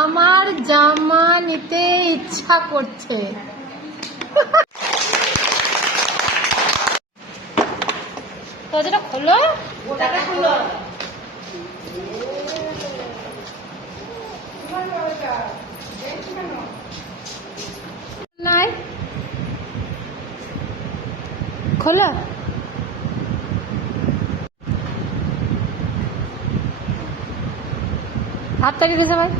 আমার জামা নিতে ইচ্ছা করছে। দরজাটা খোলো, ওটাটা খোলো। নাই খোলো। হাত তাড়িয়ে দিয়েছে ভাই।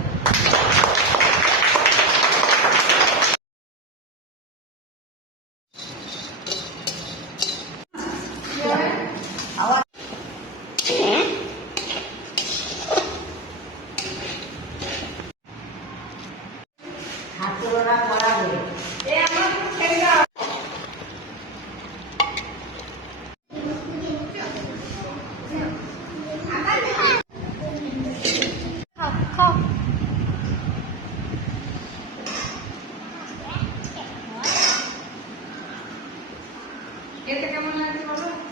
এটা কেমন লাগছে বলো?